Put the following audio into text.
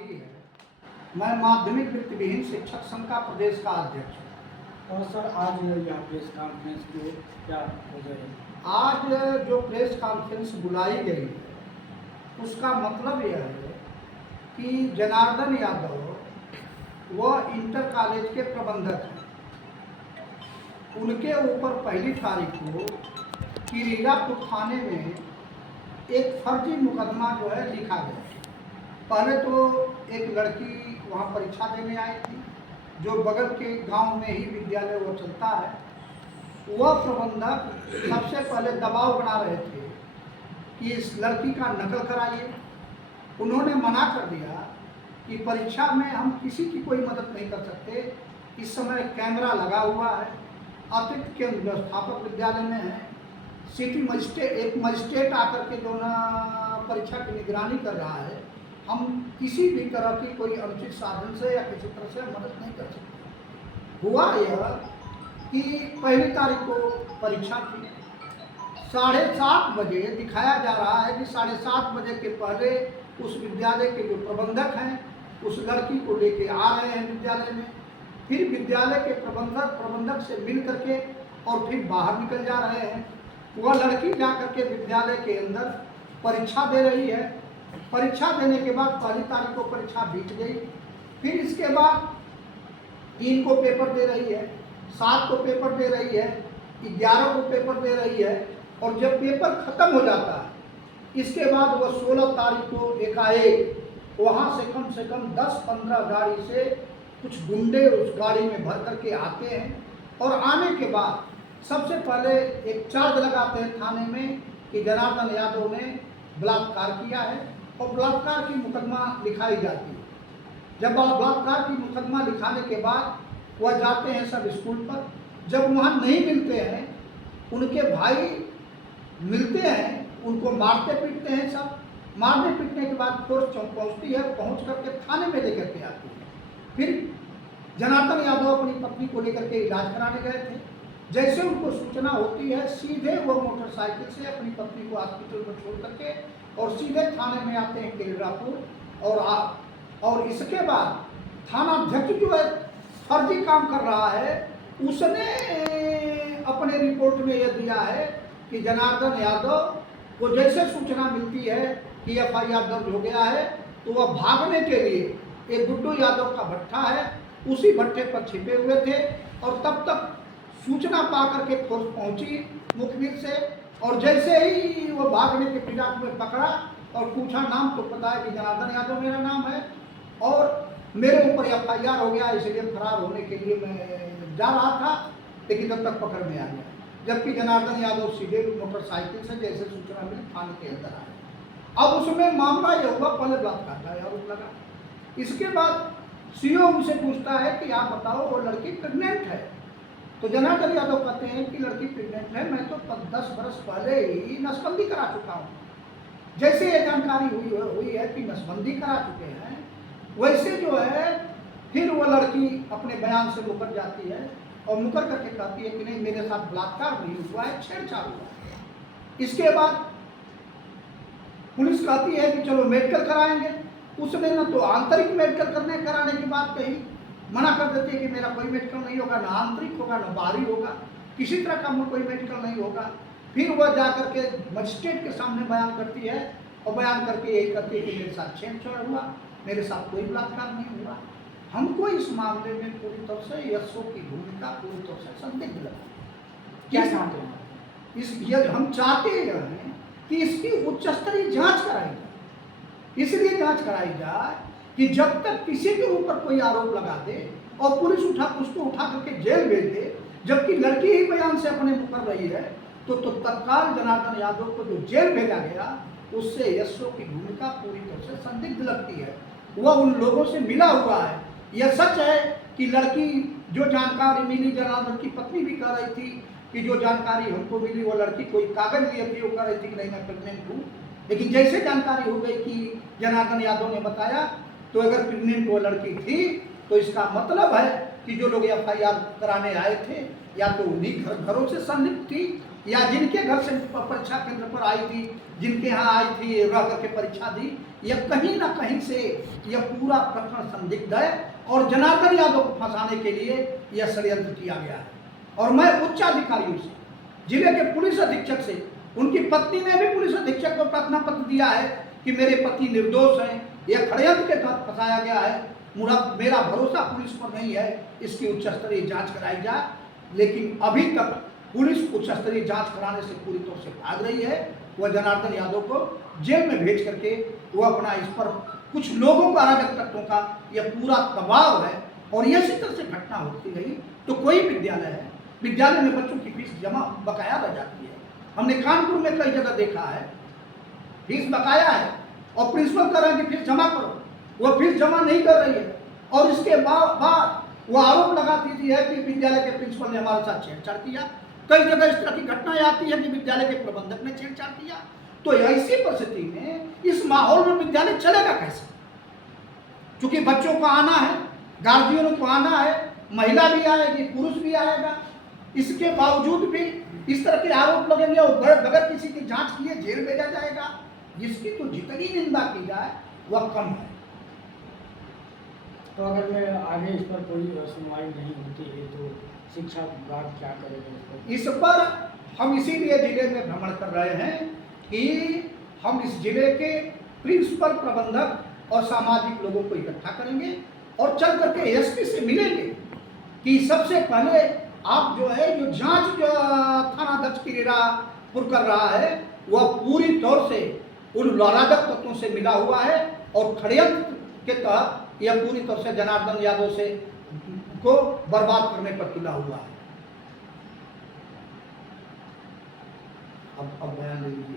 रागी है। मैं माध्यमिक वृत्ति विहीन शिक्षक संघ का प्रदेश का अध्यक्ष हूँ। और सर आज यहाँ प्रेस कॉन्फ्रेंस की क्या वजह है? आज जो प्रेस कॉन्फ्रेंस बुलाई गई है उसका मतलब यह है कि जनार्दन यादव वह इंटर कॉलेज के प्रबंधक हैं। उनके ऊपर पहली तारीख को किरीरापुर थाने में एक फर्जी मुकदमा जो है लिखा गया। पहले तो एक लड़की वहाँ परीक्षा देने आई थी, जो बगल के गांव में ही विद्यालय वो चलता है। वह प्रबंधक सबसे पहले दबाव बना रहे थे कि इस लड़की का नकल कराइए। उन्होंने मना कर दिया कि परीक्षा में हम किसी की कोई मदद नहीं कर सकते, इस समय कैमरा लगा हुआ है, अतिरिक्त केंद्र व्यवस्थापक विद्यालय में है, सिटी मजिस्ट्रेट एक मजिस्ट्रेट आकर के जो ना परीक्षा की निगरानी कर रहा है, हम किसी भी तरह की कोई अनुचित साधन से या किसी तरह से मदद नहीं कर सकते। हुआ यह कि पहली तारीख को परीक्षा थी, 7:30 बजे दिखाया जा रहा है कि 7:30 बजे के पहले उस विद्यालय के जो प्रबंधक हैं उस लड़की को लेके आ रहे हैं विद्यालय में। फिर विद्यालय के प्रबंधक से मिल करके और फिर बाहर निकल जा रहे हैं। वह लड़की जा करके विद्यालय के अंदर परीक्षा दे रही है। परीक्षा देने के बाद पहली तारीख को परीक्षा बीत गई। फिर इसके बाद 3 को पेपर दे रही है, 7 को पेपर दे रही है, 11 को पेपर दे रही है। और जब पेपर खत्म हो जाता है इसके बाद वह 16 तारीख को एकाएक वहाँ से कम 10-15 गाड़ी से कुछ गुंडे उस गाड़ी में भर करके आते हैं। और आने के बाद सबसे पहले एक चार्ज लगाते हैं थाने में कि जनार्दन यादव ने बलात्कार किया है और बलात्कार की मुकदमा लिखाई जाती है। जब बलात्कार की मुकदमा लिखाने के बाद वह जाते हैं सब स्कूल पर। जब वहाँ नहीं मिलते हैं, उनके भाई मिलते हैं, उनको मारते पीटते हैं। सब मारने पीटने के बाद फोर्स पहुँचती है, पहुँच करके थाने में लेकर के आती है। फिर जनार्दन यादव अपनी पत्नी को लेकर के इलाज कराने गए थे। जैसे उनको सूचना होती है सीधे वो मोटरसाइकिल से अपनी पत्नी को हॉस्पिटल में छोड़ करके और सीधे थाने में आते हैं किरीरापुर। और इसके बाद थाना अध्यक्ष जो है फर्जी काम कर रहा है, उसने अपने रिपोर्ट में यह दिया है कि जनार्दन यादव को जैसे सूचना मिलती है कि FIR दर्ज हो गया है तो वह भागने के लिए एक गुड्डू यादव का भट्ठा है, उसी भट्ठे पर छिपे हुए थे। और तब तक सूचना पा करके फोर्स पहुंची मुखबिर से, और जैसे ही वो भागने के फिराक में पकड़ा और पूछा नाम तो पता है कि जनार्दन यादव मेरा नाम है और मेरे ऊपर FIR हो गया, इसलिए फरार होने के लिए मैं जा रहा था, लेकिन तब तक पकड़ में आ गया। जबकि जनार्दन यादव सीधे मोटरसाइकिल से जैसे सूचना मिली थाने के अंदर आए। अब उसमें मामला यह हुआ, पहले बलात्कार का आरोप लगा। इसके बाद CO उनसे पूछता है कि आप बताओ वो लड़की प्रेग्नेंट है। तो जनार्दन यादव कहते हैं कि लड़की प्रेग्नेंट है, मैं तो 10 बरस पहले ही नसबंदी करा चुका हूँ। जैसे ये जानकारी हुई है कि नसबंदी करा चुके हैं, वैसे जो है फिर वो लड़की अपने बयान से मुकर जाती है और मुकर करके कहती है कि नहीं, मेरे साथ बलात्कार नहीं हुआ है, छेड़छाड़ हुआ है। इसके बाद पुलिस कहती है कि चलो मेडिकल कराएंगे। उसने न तो आंतरिक मेडिकल कराने की बात कही, मना कर देती है कि मेरा कोई मेडिकल नहीं होगा, ना आंतरिक होगा ना बाहरी होगा, किसी तरह का कोई मेडिकल नहीं होगा। फिर वह जाकर के मजिस्ट्रेट के सामने बयान करती है और बयान करके यही कहती है कि मेरे साथ छेड़छाड़ हुआ, मेरे साथ कोई बलात्कार नहीं हुआ। हमको इस मामले में पूरी तरह से यशो की भूमिका पूरी तरह से संदिग्ध लगी। क्या चाहते हैं? हम चाहते हैं कि इसकी उच्च स्तरीय जाँच कराई जाए। इसलिए जाँच कराई जाए कि जब तक किसी के ऊपर कोई आरोप लगा दे और पुलिस उसको उठा करके जेल भेज दे, जबकि लड़की ही बयान से अपने मुकर रही है, तो तत्काल जनार्दन यादव को जो जेल भेजा गया उससे यशो की भूमिका पूरी तरह से संदिग्ध लगती है। वह उन लोगों से मिला हुआ है। यह सच है कि लड़की जो जानकारी मिली, जनार्दन की पत्नी भी कह रही थी कि जो जानकारी हमको मिली वो लड़की कोई कागज लिए थी, वो कह रही थी कि नहीं मैं प्रेग्नेंट हूँ। लेकिन जैसे जानकारी हो गई कि जनार्दन यादव ने बताया तो अगर प्रेग्नेंट वो लड़की थी तो इसका मतलब है कि जो लोग FIR कराने आए थे या तो उन्हीं घरों से संलिप्त थी या जिनके घर से परीक्षा केंद्र पर आई थी, जिनके यहाँ आई थी, रह करके परीक्षा दी, यह कहीं ना कहीं से यह पूरा प्रकरण संदिग्ध है और जनार्दन यादव को फंसाने के लिए यह षड्यंत्र किया गया है। और मैं उच्च अधिकारियों से, जिले के पुलिस अधीक्षक से, उनकी पत्नी ने भी पुलिस अधीक्षक को प्रार्थना पत्र दिया है कि मेरे पति निर्दोष हैं, यह षड्यंत्र के तहत फंसाया गया है, मेरा भरोसा पुलिस पर नहीं है, इसकी उच्च स्तरीय जांच कराई जाए। लेकिन अभी तक पुलिस उच्च स्तरीय जांच कराने से पूरी तौर से भाग रही है। वह जनार्दन यादव को जेल में भेज करके वो अपना इस पर कुछ लोगों का, अराजक तत्वों का यह पूरा दबाव है। और यह इसी तरह से घटना होती रही तो कोई विद्यालय है, विद्यालय में बच्चों की फीस जमा बकाया रह जाती है। हमने कानपुर में कई जगह देखा है, फीस बकाया है और प्रिंसिपल कह रहे हैं कि फीस जमा करो, वह फीस जमा नहीं कर रही है। और इसके बाद वो आरोप लगाती थी है कि विद्यालय के प्रिंसिपल ने हमारे साथ छेड़छाड़ किया। कई जगह इस तरह की घटनाएं आती है कि विद्यालय के प्रबंधक ने छेड़छाड़ किया। तो ऐसी परिस्थिति में इस माहौल में विद्यालय चलेगा कैसे? क्योंकि बच्चों को आना है, गार्जियनों को आना है, महिला भी आएगी, पुरुष भी आएगा, इसके बावजूद भी इस तरह के आरोप लगेंगे और बगैर किसी की जांच किए जेल भेजा जाएगा। इसकी तो जितनी निंदा की जाए वह कम है। तो अगर मैं आगे इस पर कोई सुनवाई नहीं होती है तो शिक्षा विभाग क्या करेगा इस पर? हम इसीलिए जिले में भ्रमण कर रहे हैं कि हम इस जिले के प्रिंसिपल, प्रबंधक और सामाजिक लोगों को इकट्ठा करेंगे और चल करके एसपी से मिलेंगे कि सबसे पहले आप जो है जो जांच जो थानाध्यक्ष किरीरापुर कर रहा है वह पूरी तौर से उन अराजक तत्वों से मिला हुआ है और षड्यंत्र के तहत यह पूरी तौर से जनार्दन यादव से को बर्बाद करने पर तुला हुआ है। अब बयान ले लीजिए।